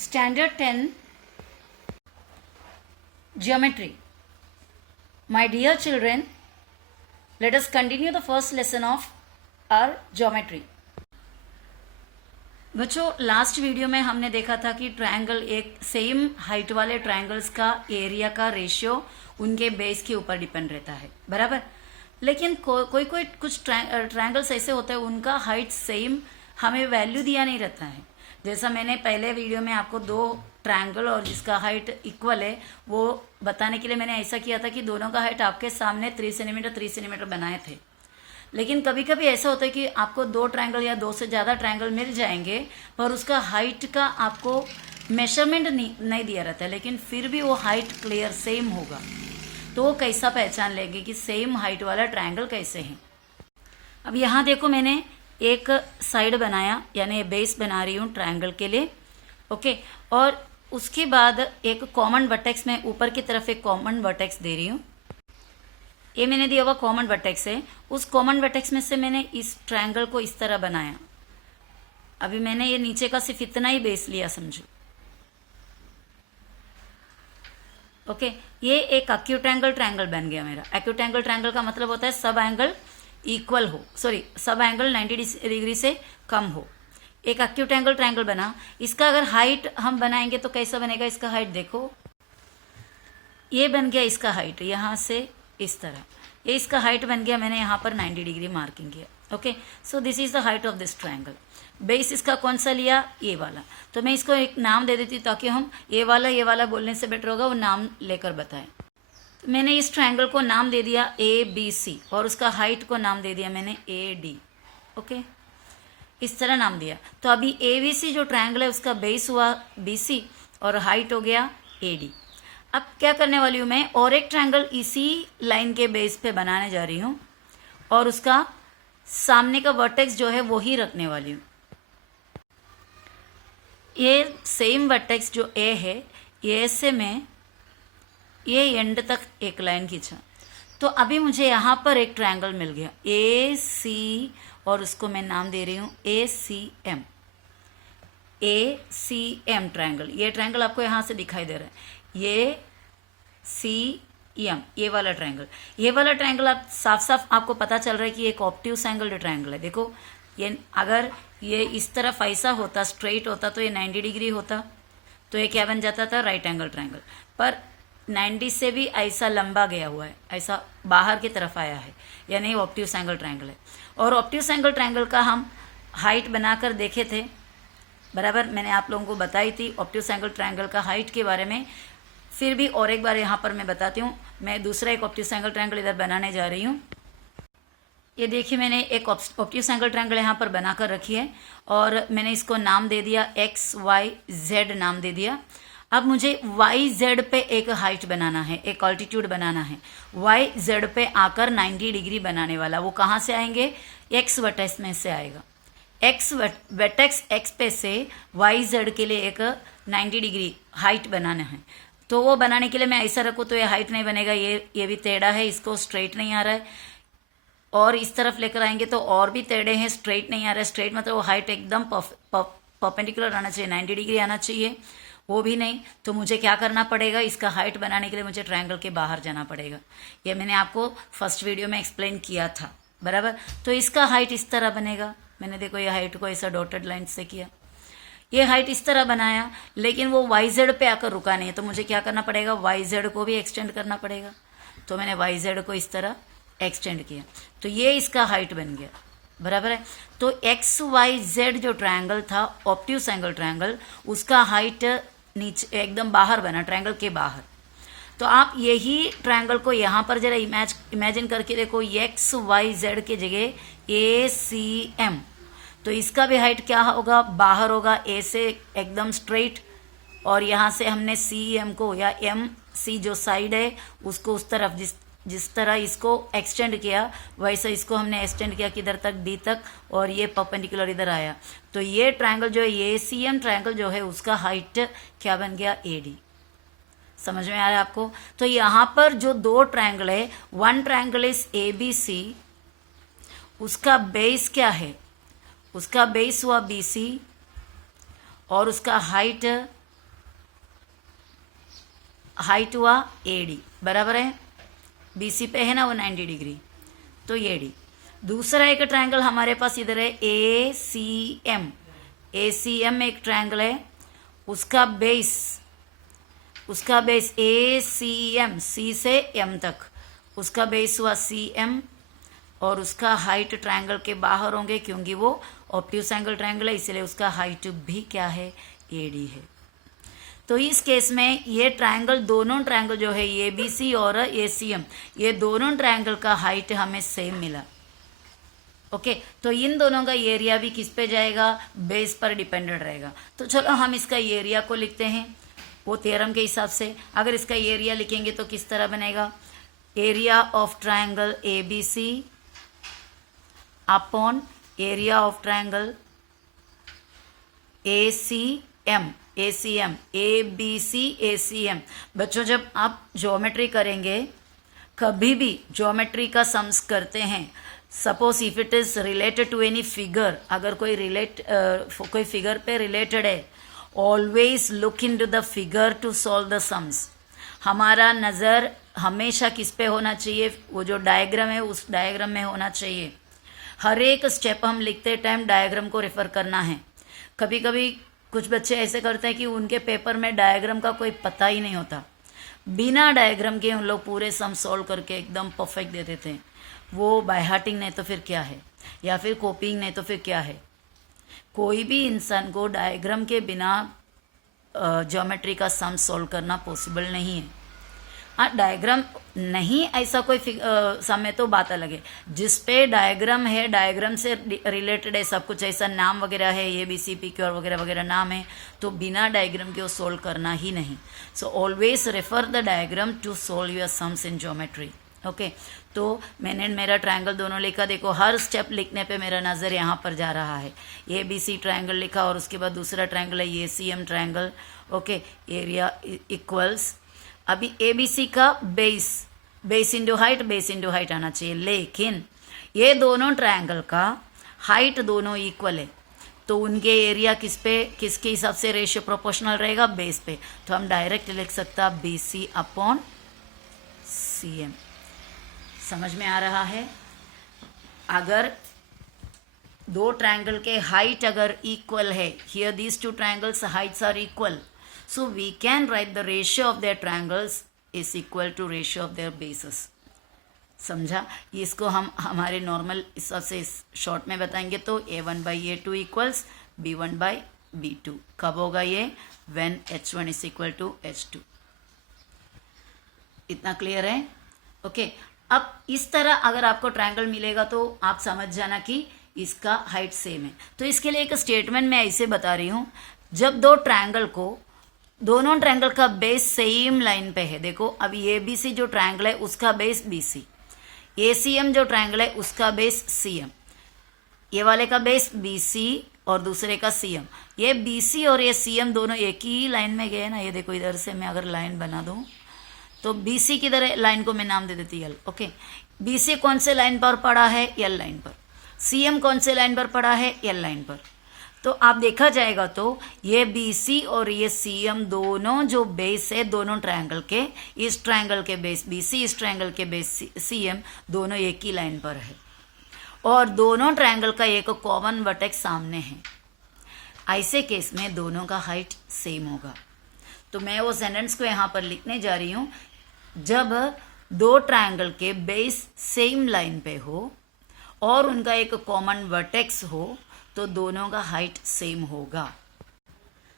Standard 10 Geometry. My dear children, let us continue the first lesson of our geometry. बच्चों, last video में हमने देखा था कि ट्रायंगल, एक सेम हाइट वाले ट्रायंगल्स का एरिया का रेशियो उनके बेस के ऊपर डिपेंड रहता है, बराबर. लेकिन कोई कुछ ट्रायंगल्स ऐसे होते हैं उनका हाइट सेम हमें वैल्यू दिया नहीं रहता है. जैसा मैंने पहले वीडियो में आपको दो ट्रायंगल और जिसका हाइट इक्वल है वो बताने के लिए मैंने ऐसा किया था कि दोनों का हाइट आपके सामने 3 सेंटीमीटर बनाए थे. लेकिन कभी कभी ऐसा होता है कि आपको दो ट्रायंगल या दो से ज़्यादा ट्रायंगल मिल जाएंगे पर उसका हाइट का आपको मेजरमेंट नहीं दिया रहता है, लेकिन फिर भी वो हाइट क्लियर सेम होगा. तो वो कैसा पहचान लेंगे कि सेम हाइट वाला ट्रायंगल कैसे है. अब यहाँ देखो, मैंने एक साइड बनाया, यानी बेस बना रही हूँ ट्रायंगल के लिए. ओके, और उसके बाद एक कॉमन वर्टेक्स में ऊपर की तरफ एक कॉमन वर्टेक्स दे रही हूँ. ये मैंने दिया हुआ कॉमन वर्टेक्स है. उस कॉमन वर्टेक्स में से मैंने इस ट्रायंगल को इस तरह बनाया. अभी मैंने ये नीचे का सिर्फ इतना ही बेस लिया, समझो. ओके, ये एक एक्यूटेंगल ट्रायंगल बन गया मेरा. एक्यूटेंगल ट्रायंगल का मतलब होता है सब एंगल इक्वल हो, सब एंगल 90 डिग्री से कम हो. एक एक्यूटेंगल ट्रायंगल बना. इसका अगर हाइट हम बनाएंगे तो कैसा बनेगा, इसका हाइट देखो. ये बन गया इसका हाइट, यहाँ से इस तरह. ये इसका हाइट बन गया. मैंने यहाँ पर 90 डिग्री मार्किंग किया. Okay, so this is the height of this triangle. Base इसका कौन सा लिया, ये वाला. तो मैं इसको एक नाम दे देती हूँ ताकि हम ये वाला बोलने से बेटर होगा वो नाम लेकर बताएं. तो मैंने इस ट्रायंगल को नाम दे दिया ABC और उसका हाइट को नाम दे दिया मैंने AD. ओके, इस तरह नाम दिया. तो अभी ABC जो ट्रायंगल है उसका बेस हुआ BC और हाइट हो गया AD. अब क्या करने वाली हूँ मैं, और एक ट्रायंगल इसी लाइन के बेस पे बनाने जा रही हूँ और उसका सामने का वर्टेक्स जो है वो ही रखने वाली हूँ. ये सेम वर्टेक्स जो A है, ये से मैं ये एंड तक एक लाइन खींचा. तो अभी मुझे यहाँ पर एक ट्रायंगल मिल गया AC और उसको मैं नाम दे रही हूँ ACM. ACM triangle. ये ट्रायंगल आपको यहाँ से दिखाई दे रहा है. ये CM, ये वाला ट्रायंगल. ये वाला ट्रायंगल आप साफ आपको पता चल रहा है कि एक ऑब्ट्यूस एंगल ट्रायंगल है. देखो, ये अगर ये इस तरफ ऐसा होता, स्ट्रेट होता तो ये 90 डिग्री होता, तो ये क्या बन जाता था, राइट एंगल ट्रायंगल. पर 90 से भी ऐसा लंबा गया हुआ है, ऐसा बाहर की तरफ आया है, यानी ऑब्ट्यूस एंगल ट्रायंगल है. और ऑब्ट्यूस एंगल ट्रायंगल का हम हाइट बनाकर देखे थे, बराबर. मैंने आप लोगों को बताई थी ऑब्ट्यूस एंगल ट्रायंगल का हाइट के बारे में. फिर भी और एक बार यहाँ पर मैं बताती हूँ. मैं दूसरा एक ऑब्ट्यूस एंगल ट्रायंगल इधर बनाने जा रही हूँ. ये देखिए, मैंने एक ऑब्ट्यूस एंगल ट्रायंगल यहाँ पर बनाकर रखी है और मैंने इसको नाम दे दिया XYZ नाम दे दिया. अब मुझे YZ पे एक हाइट बनाना है, एक ऑल्टीट्यूड बनाना है. YZ पे आकर 90 डिग्री बनाने वाला. वो कहाँ से आएंगे, X वर्टेक्स में से आएगा. X वर्टेक्स X पे से YZ के लिए एक 90 डिग्री हाइट बनाना है. तो वो बनाने के लिए मैं ऐसा रखूँ तो ये हाइट नहीं बनेगा, ये भी टेढ़ा है, इसको स्ट्रेट नहीं आ रहा है. और इस तरफ लेकर आएंगे तो और भी टेढ़े हैं, स्ट्रेट नहीं आ रहा है. स्ट्रेट मतलब वो हाइट एकदम परपेंडिकुलर आना चाहिए, 90 डिग्री आना चाहिए, वो भी नहीं. तो मुझे क्या करना पड़ेगा, इसका हाइट बनाने के लिए मुझे ट्रायंगल के बाहर जाना पड़ेगा. ये मैंने आपको फर्स्ट वीडियो में एक्सप्लेन किया था, बराबर. तो इसका हाइट इस तरह बनेगा. मैंने देखो ये हाइट को ऐसा डॉटेड लाइन से किया, ये हाइट इस तरह बनाया. लेकिन वो YZ पे आकर रुका नहीं है, तो मुझे क्या करना पड़ेगा, YZ को भी एक्सटेंड करना पड़ेगा. तो मैंने YZ को इस तरह एक्सटेंड किया, तो ये इसका हाइट बन गया, बराबर है. तो XYZ जो ट्रायंगल था ऑब्ट्यूस एंगल ट्रायंगल, उसका हाइट नीचे एकदम बाहर बना, ट्रायंगल के बाहर. तो आप यही ट्रायंगल को यहाँ पर जरा इमेजिन करके देखो, XYZ के जगह ACM. तो इसका भी हाइट क्या होगा, बाहर होगा, A से एकदम स्ट्रेट. और यहाँ से हमने CM को या MC जो साइड है उसको उस तरफ जिस तरह इसको एक्सटेंड किया वैसे इसको हमने एक्सटेंड किया किधर तक, D तक, और ये परपेंडिकुलर इधर आया. तो ये ट्रायंगल जो है, ये ACM ट्रायंगल जो है, उसका हाइट क्या बन गया, AD. समझ में आ रहा है आपको. तो यहाँ पर जो दो ट्रायंगल है, वन ट्रायंगल इज ABC, उसका बेस क्या है, उसका बेस हुआ BC और उसका हाइट हाइट हुआ AD, बराबर है, BC पे है ना वो 90 डिग्री, तो AD। दूसरा एक ट्रायंगल हमारे पास इधर है ACM, ACM एक ट्रायंगल है, उसका बेस ACM, C से M तक, उसका बेस हुआ CM, और उसका हाइट ट्रायंगल के बाहर होंगे क्योंकि वो ऑब्ट्यूस एंगल ट्रायंगल है, इसलिए उसका हाइट भी क्या है, AD है। तो इस केस में ये ट्रायंगल, दोनों ट्रायंगल जो है ABC और ACM, ये दोनों ट्रायंगल का हाइट हमें सेम मिला। ओके, तो इन दोनों का एरिया भी किस पे जाएगा, बेस पर डिपेंडेंट रहेगा। तो चलो हम इसका एरिया को लिखते हैं वो थ्योरम के हिसाब से। अगर इसका एरिया लिखेंगे तो किस तरह बनेगा, area of triangle ABC upon area of triangle ACM, ABC ACM। बच्चों जब आप ज्योमेट्री करेंगे, कभी भी ज्योमेट्री का सम्स करते हैं, suppose if it is related to any figure, अगर कोई फिगर पे रिलेटेड है, always look into the figure to solve the sums. हमारा नज़र हमेशा किस पे होना चाहिए, वो जो डायग्राम है उस डायग्राम में होना चाहिए। हर एक स्टेप हम लिखते टाइम डायग्राम को रेफर करना है। कभी कभी कुछ बच्चे ऐसे करते हैं कि उनके पेपर में डायग्राम का कोई पता ही नहीं होता, बिना डायग्राम के उन लोग पूरे सम सॉल्व करके एकदम परफेक्ट दे देते हैं। वो बाय हार्टिंग नहीं तो फिर क्या है, या फिर कॉपिंग नहीं तो फिर क्या है। कोई भी इंसान को डायग्राम के बिना ज्योमेट्री का सम सॉल्व करना पॉसिबल नहीं है। हाँ, डायग्राम नहीं ऐसा कोई सम है तो बात अलग है। जिस पे डायग्राम है, डायग्राम से रिलेटेड है सब कुछ, ऐसा नाम वगैरह है, ABC PQ और वगैरह वगैरह नाम है, तो बिना डायग्राम के वो सोल्व करना ही नहीं। So always refer the diagram to solve your sums in geometry. Okay, तो मैंने मेरा ट्रायंगल दोनों लिखा, देखो हर स्टेप लिखने पे मेरा नज़र यहाँ पर जा रहा है। ABC ट्रायंगल लिखा और उसके बाद दूसरा ट्रायंगल है ACM triangle. Okay, area equals, अभी ABC का बेस इंटू हाइट आना चाहिए, लेकिन ये दोनों ट्रायंगल का हाइट दोनों इक्वल है, तो उनके एरिया किसके हिसाब से रेशियो प्रोपोर्शनल रहेगा, बेस पे। तो हम डायरेक्ट लिख सकता BC अपॉन CM। समझ में आ रहा है। अगर दो ट्रायंगल के हाइट अगर इक्वल है, here these two triangles heights are equal, so we can write the ratio of their triangles is equal to ratio of their bases। समझा। इसको हम हमारे नॉर्मल हिसाब से शॉर्ट में बताएंगे तो A1/A2 इक्वल्स B1/B2। कब होगा ये, when H1 is equal to H2। इतना क्लियर है। ओके, अब इस तरह अगर आपको ट्रायंगल मिलेगा तो आप समझ जाना कि इसका हाइट सेम है। तो इसके लिए एक स्टेटमेंट मैं ऐसे बता रही हूँ, जब दोनों ट्रायंगल का बेस सेम लाइन पे है, देखो अभी ABC जो ट्रायंगल है उसका बेस BC, ACM जो ट्रायंगल है उसका बेस CM, ये वाले का बेस BC और दूसरे का CM। ये BC और ये CM दोनों एक ही लाइन में गए ना, ये देखो इधर से मैं अगर लाइन बना दूं तो BC की तरह लाइन को मैं नाम दे देती L। ओके, BC कौन से लाइन पर पड़ा है, L लाइन पर। CM कौन से लाइन पर पड़ा है, L लाइन पर। तो आप देखा जाएगा तो ये BC और ये CM दोनों जो बेस है दोनों ट्रायंगल के, इस ट्रायंगल के बेस BC, इस ट्रायंगल के बेस CM, दोनों एक ही लाइन पर है और दोनों ट्रायंगल का एक कॉमन वर्टेक्स सामने है। ऐसे केस में दोनों का हाइट सेम होगा। तो मैं वो सेंटेंस को यहाँ पर लिखने जा रही हूँ, जब दो ट्रायंगल के बेस सेम लाइन पे हो और उनका एक कॉमन वर्टेक्स हो तो दोनों का हाइट सेम होगा।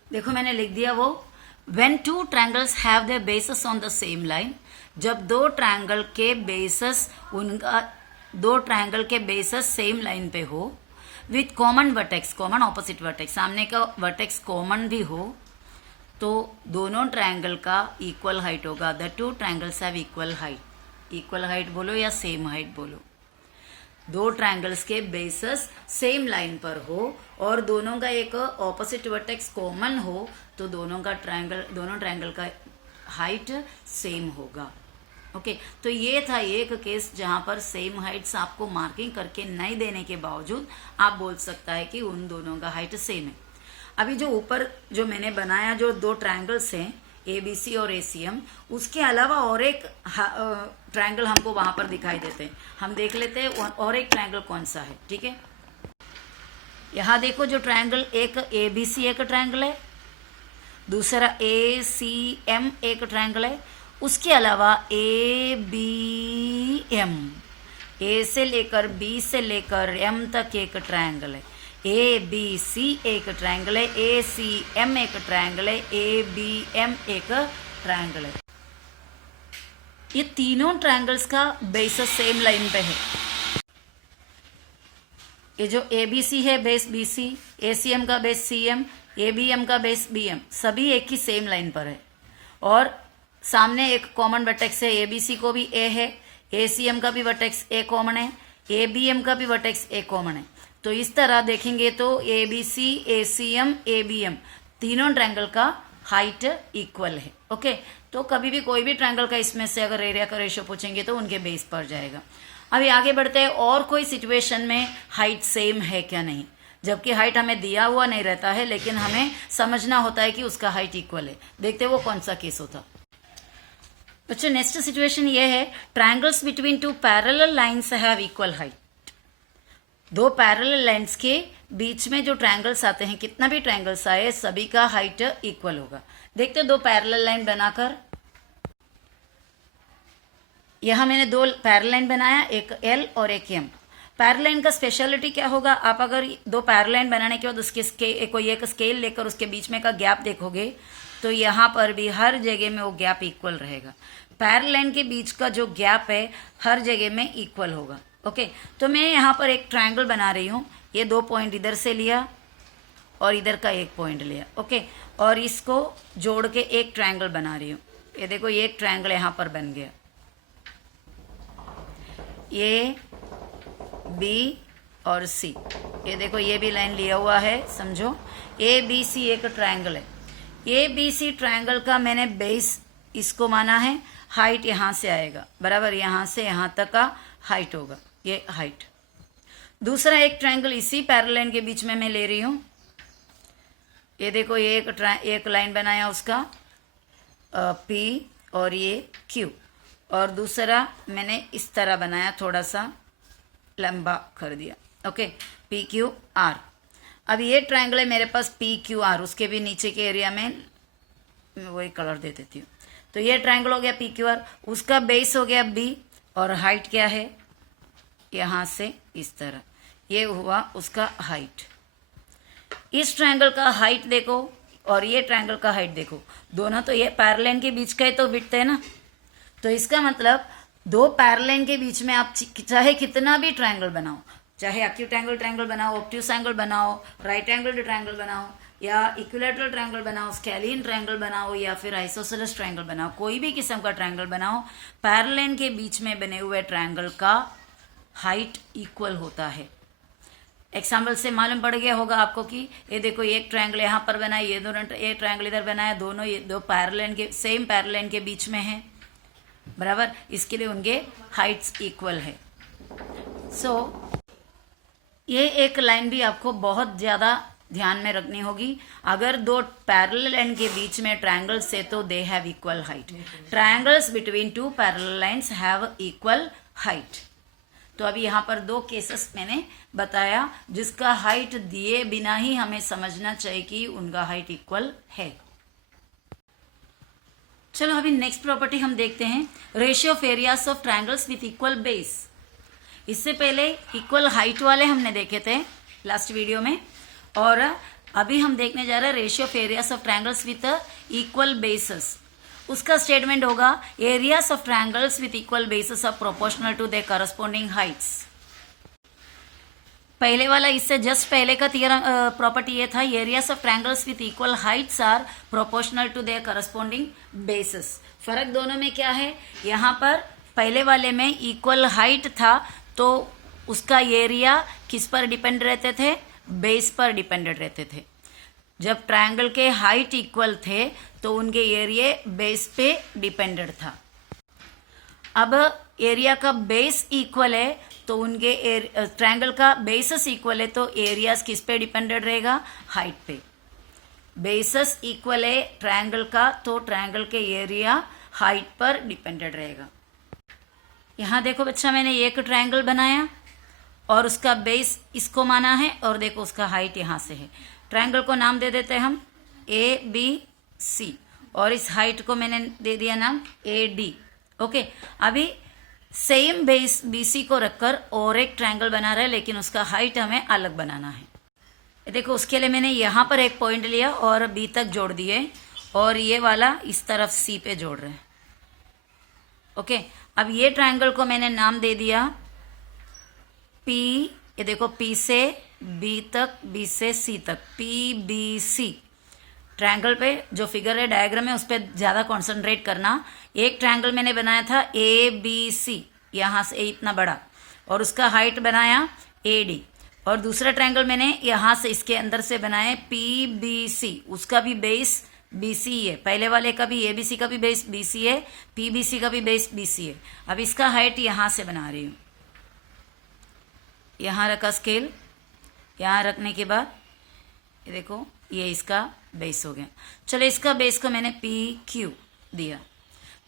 देखो मैंने लिख दिया वो, when two triangles have their bases on the same line, जब दो ट्रायंगल के बेसस सेम लाइन पे हो, with common vertex, common opposite vertex, सामने का वर्टेक्स कॉमन भी हो, तो दोनों ट्रायंगल का इक्वल हाइट होगा। The two triangles have equal height. Equal height बोलो या सेम हाइट बोलो। दो ट्रायंगल्स के बेसस सेम लाइन पर हो और दोनों का एक ऑपोजिट वर्टेक्स कॉमन हो तो दोनों ट्रायंगल का हाइट सेम होगा। ओके, तो ये था एक केस जहां पर सेम हाइट्स आपको मार्किंग करके नहीं देने के बावजूद आप बोल सकता है कि उन दोनों का हाइट सेम है। अभी जो ऊपर जो मैंने बनाया, जो दो ट्रायंगल्स हैं ABC और ACM, उसके अलावा और एक ट्रायंगल हमको वहां पर दिखाई देते हैं। हम देख लेते हैं और एक ट्रायंगल कौन सा है, ठीक है। यहाँ देखो जो ट्रायंगल, एक ABC एक ट्रायंगल है, दूसरा ACM एक ट्रायंगल है, उसके अलावा ABM, A से लेकर B से लेकर M तक एक ट्रायंगल है, ABC एक ट्रायंगल है, ACM एक ट्रायंगल है, ABM एक ट्रायंगल है। ये तीनों ट्रायंगल्स का बेस सेम लाइन पे है। ये जो ABC है बेस BC, ACM का बेस CM, ABM का बेस BM, सभी एक ही सेम लाइन पर है। और सामने एक कॉमन वर्टेक्स है, ABC को भी A है, ACM का भी वर्टेक्स A कॉमन है, ABM का भी वर्टेक्स A कॉमन है। तो इस तरह देखेंगे तो ABC, ACM, ABM तीनों ट्रायंगल का हाइट इक्वल है। ओके, तो कभी भी कोई भी ट्रायंगल का इसमें से अगर एरिया का रेशियो पूछेंगे तो उनके बेस पर जाएगा। अभी आगे बढ़ते हैं, और कोई सिचुएशन में हाइट सेम है क्या नहीं, जबकि हाइट हमें दिया हुआ नहीं रहता है, लेकिन हमें समझना होता है कि उसका हाइट इक्वल है। देखते हैं वो कौन सा केस होता। बच्चों नेक्स्ट सिचुएशन ये है, triangles between two parallel lines have equal height. दो पैरेलल लाइन्स के बीच में जो ट्रायंगल्स आते हैं, कितना भी ट्रायंगल्स आए, सभी का हाइट इक्वल होगा। देखते हैं दो पैरेलल लाइन बनाकर, यहां मैंने दो पैरेलल लाइन बनाया, एक L और एक M। पैरेलल लाइन का स्पेशलिटी क्या होगा, आप अगर दो पैरेलल लाइन बनाने के बाद उसके कोई एक स्केल लेकर उसके बीच में का गैप देखोगे तो यहाँ पर भी हर जगह में वो गैप इक्वल रहेगा। पैरेलल लाइन के बीच का जो गैप है हर जगह में इक्वल होगा। ओके, तो मैं यहाँ पर एक ट्रायंगल बना रही हूँ, ये 2 पॉइंट इधर से लिया और इधर का 1 पॉइंट लिया। ओके, और इसको जोड़ के एक ट्रायंगल बना रही हूँ। ये देखो, ये एक ट्रायंगल यहाँ पर बन गया, ये B और C। ये देखो, ये भी लाइन लिया हुआ है, समझो। ABC एक ट्रायंगल है, ABC ट्रायंगल का मैंने बेस इसको माना है, हाइट यहाँ से आएगा, बराबर यहाँ से यहाँ तक का हाइट होगा, ये हाइट। दूसरा एक ट्रायंगल इसी पैरेलल लाइन के बीच में मैं ले रही हूँ। ये देखो, ये एक लाइन बनाया उसका P और ये Q, और दूसरा मैंने इस तरह बनाया, थोड़ा सा लंबा कर दिया। Okay, PQR। अब ये ट्रायंगल है मेरे पास PQR, उसके भी नीचे के एरिया में वही कलर दे देती हूँ। तो ये ट्रायंगल हो गया PQR, उसका बेस हो गया B और हाइट क्या है, यहाँ से इस तरह, ये हुआ उसका हाइट। इस ट्रायंगल का हाइट देखो और ये ट्रायंगल का हाइट देखो, दोनों तो ये पैरेलल लाइन के बीच का है तो विड्थ है ना। तो इसका मतलब दो पैरेलल लाइन के बीच में आप चाहे कितना भी ट्रायंगल बनाओ, चाहे एक्यूट एंगल ट्रायंगल बनाओ, ऑब्ट्यूस एंगल बनाओ, राइट एंगल ट्रायंगल बनाओ, या इक्विलैटरल ट्रायंगल बनाओ, स्केलियन ट्रायंगल बनाओ, या फिर आइसोसेलेस ट्रायंगल बनाओ, कोई भी किस्म का ट्रायंगल बनाओ, पैरेलल लाइन के बीच में बने हुए ट्रायंगल का हाइट इक्वल होता है। एग्जाम्पल से मालूम पड़ गया होगा आपको कि ये देखो, एक ट्रायंगल यहाँ पर बनाया, ये दोनों एक ट्रायंगल इधर बनाया, दोनों ये दो पैरेलल लाइन के सेम पैरेलल लाइन के बीच में है, बराबर, इसके लिए उनके हाइट्स इक्वल है। सो ये एक लाइन भी आपको बहुत ज़्यादा ध्यान में रखनी होगी। अगर दो पैरेलल लाइन के बीच में ट्रायंगल्स है तो they have equal height. Triangles between two parallel lines have equal height. तो अभी यहाँ पर दो केसेस मैंने बताया जिसका हाइट दिए बिना ही हमें समझना चाहिए कि उनका हाइट इक्वल है। चलो अभी नेक्स्ट प्रॉपर्टी हम देखते हैं, ratio of areas of triangles with equal base. इससे पहले इक्वल हाइट वाले हमने देखे थे लास्ट वीडियो में, और अभी हम देखने जा रहे हैं ratio of areas of triangles with equal bases. उसका स्टेटमेंट होगा, areas of triangles with equal bases are proportional to their corresponding heights. पहले वाला, इससे जस्ट पहले का थियरम प्रॉपर्टी ये था, areas of triangles with equal heights are proportional to their corresponding bases. फर्क दोनों में क्या है, यहाँ पर पहले वाले में इक्वल हाइट था तो उसका एरिया किस पर डिपेंड रहते थे, बेस पर डिपेंडेंट रहते थे। जब ट्रायंगल के हाइट इक्वल थे तो उनके एरिया बेस पे डिपेंडेंट था। अब एरिया का बेस इक्वल है तो उनके ट्रायंगल का बेसिस इक्वल है तो एरियाज किस पे डिपेंडेंट रहेगा, हाइट पे। बेसिस इक्वल है ट्रायंगल का, तो ट्रायंगल के एरिया हाइट पर डिपेंडेड रहेगा। यहाँ देखो बच्चा, मैंने एक ट्रायंगल बनाया और उसका बेस इसको माना है, और देखो उसका हाइट यहाँ से है। ट्रायंगल को नाम दे देते हैं हम ABC, और इस हाइट को मैंने दे दिया नाम AD। ओके, अभी सेम बेस BC को रखकर और एक ट्रायंगल बना रहे हैं, लेकिन उसका हाइट हमें अलग बनाना है। देखो उसके लिए मैंने यहाँ पर एक पॉइंट लिया और B तक जोड़ दिए, और ये वाला इस तरफ C पे जोड़ रहे हैं। ओके, अब ये ट्रायंगल को मैंने नाम दे दिया P। ये देखो P से B तक, B से C तक, PBC। ट्रायंगल पे जो फिगर है, डायग्राम है, उस पर ज़्यादा कॉन्सेंट्रेट करना। एक ट्रायंगल मैंने बनाया था ABC, यहाँ से इतना बड़ा, और उसका हाइट बनाया AD। और दूसरा ट्रायंगल मैंने यहाँ से इसके अंदर से बनाया PBC, उसका भी बेस BC है। पहले वाले का भी ABC का भी बेस BC है, PBC का भी बेस BC है। अब इसका हाइट यहाँ से बना रही हूँ। यहाँ रखा स्केल, यहाँ रखने के बाद ये देखो ये इसका बेस हो गया। चलो इसका बेस को मैंने PQ दिया।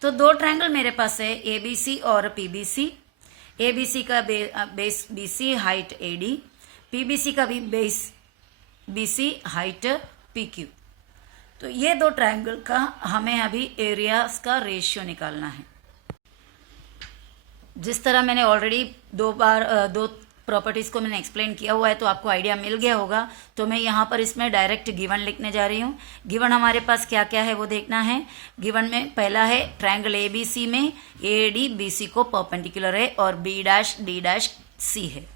तो दो ट्रायंगल मेरे पास है, ABC और PBC। ABC का base BC, height AD। PBC का भी बेस BC, हाइट PQ। तो ये दो ट्रायंगल का हमें अभी एरियाज का रेशियो निकालना है। जिस तरह मैंने ऑलरेडी दो प्रॉपर्टीज को मैंने एक्सप्लेन किया हुआ है, तो आपको आइडिया मिल गया होगा। तो मैं यहाँ पर इसमें डायरेक्ट गिवन लिखने जा रही हूँ। गिवन हमारे पास क्या क्या है वो देखना है। गिवन में पहला है ट्रायंगल ABC में AD BC को परपेंडिकुलर है और B', D' C है।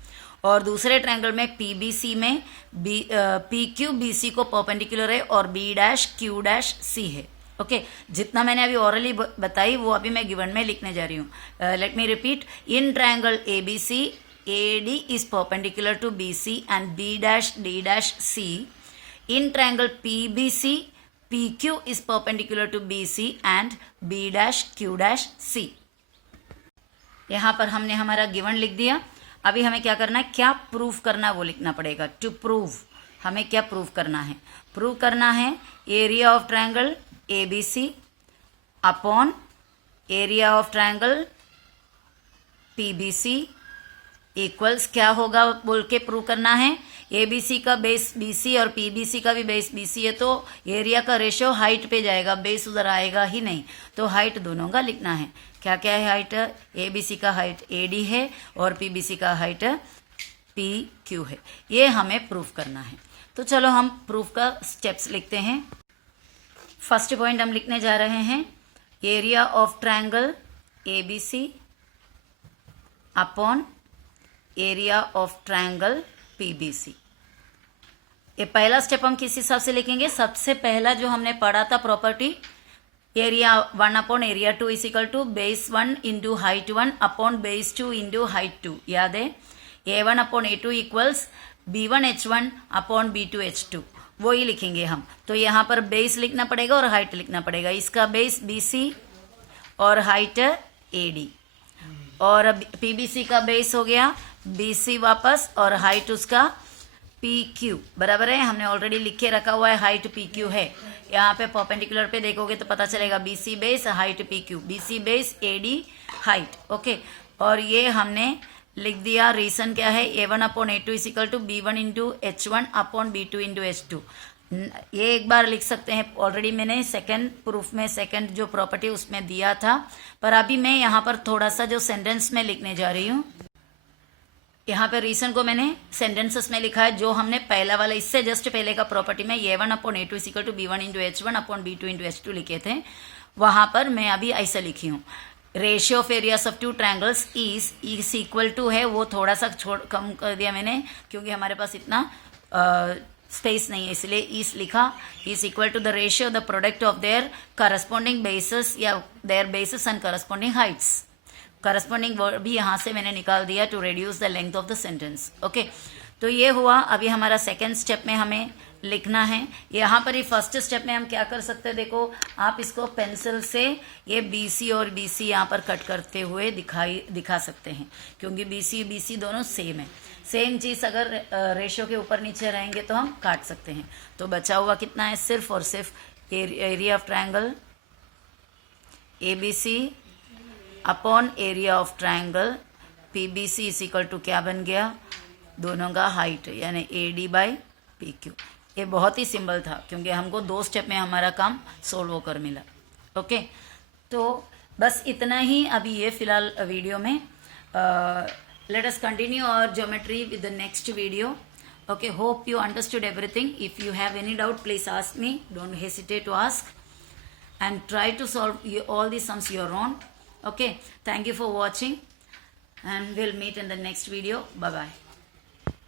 और दूसरे ट्रायंगल में PBC में PQ BC को परपेंडिकुलर है और B', Q', C है। ओके, जितना मैंने अभी ओरली बताई वो अभी मैं गिवन में लिखने जा रही हूँ। Let me repeat. In triangle ABC AD is perpendicular to BC and B', D', C. In triangle PBC, PQ is perpendicular to BC and B', Q', C. यहाँ पर हमने हमारा गिवन लिख दिया। अभी हमें क्या करना है, क्या प्रूफ करना वो लिखना पड़ेगा। टू प्रूव, हमें क्या प्रूफ करना है। प्रूव करना है area of triangle ABC upon area of triangle PBC equals क्या होगा बोल के प्रूव करना है। ABC का बेस BC और PBC का भी बेस BC है, तो एरिया का रेशियो हाइट पे जाएगा, बेस उधर आएगा ही नहीं। तो हाइट दोनों का लिखना है। क्या क्या है हाइट, ABC का हाइट AD है और PBC का हाइट PQ है। ये हमें प्रूफ करना है। तो चलो हम प्रूफ का स्टेप्स लिखते हैं। फर्स्ट पॉइंट हम लिखने जा रहे हैं, area of triangle ABC upon area of triangle PBC। ये पहला स्टेप हम किस हिसाब से लिखेंगे। सबसे पहला जो हमने पढ़ा था property, area 1 upon area 2 is equal to base 1 into height 1 upon base 2 into height 2। याद है, A1 upon A2 equals B1H1 upon B2H2, वो ही लिखेंगे हम। तो यहाँ पर बेस लिखना पड़ेगा और हाइट लिखना पड़ेगा। इसका बेस BC और हाइट AD, और अब PBC का बेस हो गया BC वापस, और हाइट उसका PQ बराबर है। हमने ऑलरेडी लिख के रखा हुआ है, हाइट PQ है। यहाँ पे परपेंडिकुलर पे देखोगे तो पता चलेगा BC base height PQ, BC base AD height. Okay, और ये हमने लिख दिया। रीजन क्या है, A1 upon A2 is equal to B1 into H1 upon B2 into H2। ये एक बार लिख सकते हैं, ऑलरेडी मैंने सेकंड प्रूफ में सेकंड जो प्रॉपर्टी उसमें दिया था, पर अभी मैं यहाँ पर थोड़ा सा जो सेंटेंस में लिखने जा रही हूँ। यहाँ पे रीजन को मैंने सेंटेंसेस में लिखा है, जो हमने पहला वाला इससे जस्ट पहले का प्रॉपर्टी में A1 upon A2 is equal to B1 into H1 upon B2 into H2 लिखे थे, वहां पर मैं अभी ऐसा लिखी हूँ। Ratio of areas of two triangles is equal to है, वो थोड़ा सा कम कर दिया मैंने, क्योंकि हमारे पास इतना स्पेस नहीं है, इसलिए इस लिखा। Is equal to the ratio the product of their corresponding bases या their bases and corresponding heights. Corresponding word भी यहाँ से मैंने निकाल दिया to reduce the length of the sentence. Okay, तो ये हुआ। अभी हमारा सेकेंड स्टेप में हमें लिखना है। यहाँ पर ही फर्स्ट स्टेप में हम क्या कर सकते हैं, देखो आप इसको पेंसिल से ये BC और BC यहाँ पर कट करते हुए दिखा सकते हैं, क्योंकि BC दोनों सेम है। सेम चीज़ अगर रेशो के ऊपर नीचे रहेंगे तो हम काट सकते हैं। तो बचा हुआ कितना है, सिर्फ और सिर्फ area of triangle ABC upon area of triangle PBC is equal to क्या बन गया, दोनों का हाइट यानी AD/PQ। ये बहुत ही सिंपल था, क्योंकि हमको 2 स्टेप में हमारा काम सोल्व होकर मिला। ओके, तो बस इतना ही अभी ये फिलहाल वीडियो में। Let us continue our geometry with the next video. Okay, hope you understood everything. If you have any doubt please ask me, don't hesitate to ask and try to solve all the sums your own. Okay, thank you for watching and we'll meet in the next video. Bye bye.